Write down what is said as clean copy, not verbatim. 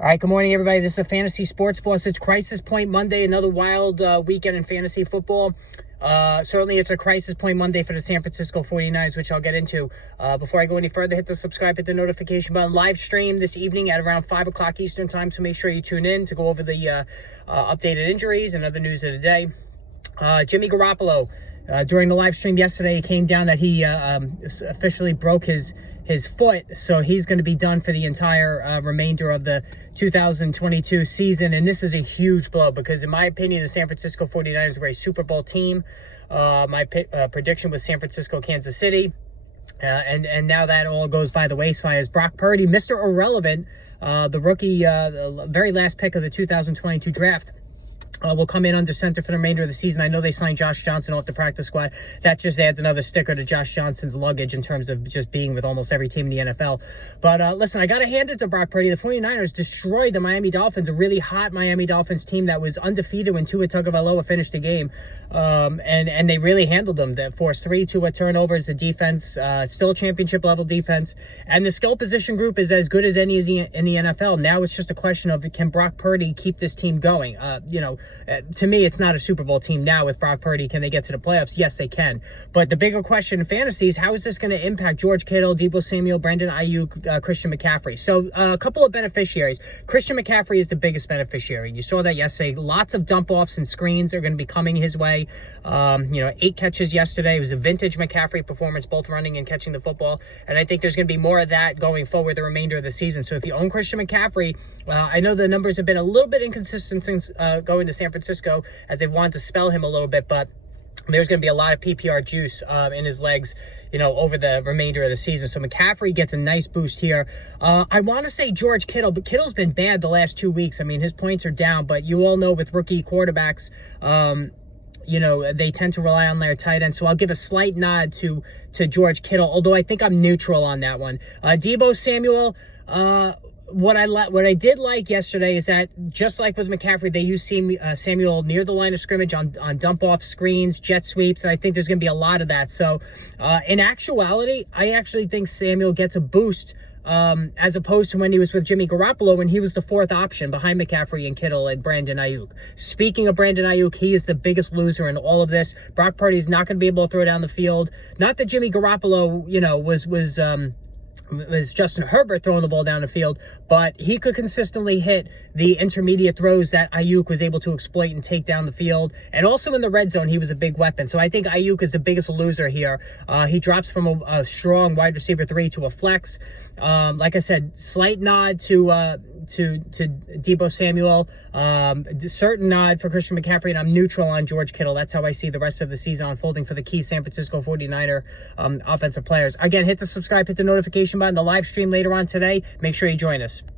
All right, good morning, everybody. This is a Fantasy Sports Boss. It's Crisis Point Monday, another wild weekend in fantasy football. Certainly, it's a Crisis Point Monday for the San Francisco 49ers, which I'll get into. Before I go any further, hit the subscribe, hit the notification button. Live stream this evening at around 5 o'clock Eastern Time, so make sure you tune in to go over the updated injuries and other news of the day. Jimmy Garoppolo, during the live stream yesterday, it came down that he officially broke his foot, so he's going to be done for the entire remainder of the 2022 season. And this is a huge blow because, in my opinion, the San Francisco 49ers were a Super Bowl team. My prediction was San Francisco, Kansas City. And now that all goes by the wayside as Brock Purdy, Mr. Irrelevant, the rookie, the very last pick of the 2022 draft, will come in under center for the remainder of the season. I know they signed Josh Johnson off the practice squad. That just adds another sticker to Josh Johnson's luggage in terms of just being with almost every team in the NFL. But listen, I got to hand it to Brock Purdy. The 49ers destroyed the Miami Dolphins, a really hot Miami Dolphins team that was undefeated when Tua Tagovailoa finished the game. And they really handled them. They forced 3 Tua turnovers. The defense, still championship level defense. And the skill position group is as good as any in the NFL. Now it's just a question of, can Brock Purdy keep this team going? To me, it's not a Super Bowl team now with Brock Purdy. Can they get to the playoffs? Yes, they can. But the bigger question in fantasy is, how is this going to impact George Kittle, Deebo Samuel, Brandon Ayuk, Christian McCaffrey? So a couple of beneficiaries. Christian McCaffrey is the biggest beneficiary. You saw that yesterday. Lots of dump-offs and screens are going to be coming his way. 8 catches yesterday. It was a vintage McCaffrey performance, both running and catching the football. And I think there's going to be more of that going forward the remainder of the season. So if you own Christian McCaffrey, I know the numbers have been a little bit inconsistent since going to San Francisco, as they've wanted to spell him a little bit, but there's going to be a lot of PPR juice in his legs, over the remainder of the season. So McCaffrey gets a nice boost here. I want to say George Kittle, but Kittle's been bad the last 2 weeks. I mean, his points are down, but you all know with rookie quarterbacks, they tend to rely on their tight end. So I'll give a slight nod to George Kittle, although I think I'm neutral on that one. Deebo Samuel, what I did like yesterday is that, just like with McCaffrey, they used Samuel near the line of scrimmage on dump-off screens, jet sweeps, and I think there's going to be a lot of that. So in actuality, I actually think Samuel gets a boost as opposed to when he was with Jimmy Garoppolo, when he was the fourth option behind McCaffrey and Kittle and Brandon Ayuk. Speaking of Brandon Ayuk, he is the biggest loser in all of this. Brock Purdy's not going to be able to throw down the field. Not that Jimmy Garoppolo, was Justin Herbert throwing the ball down the field, but he could consistently hit the intermediate throws that Ayuk was able to exploit and take down the field. And also in the red zone, he was a big weapon. So I think Ayuk is the biggest loser here. He drops from a strong wide receiver 3 to a flex. Like I said, slight nod to Deebo Samuel, certain nod for Christian McCaffrey, and I'm neutral on George Kittle. That's how I see the rest of the season unfolding for the key San Francisco 49er offensive players. Again, hit the subscribe, hit the notification button. The live stream later on today. Make sure you join us.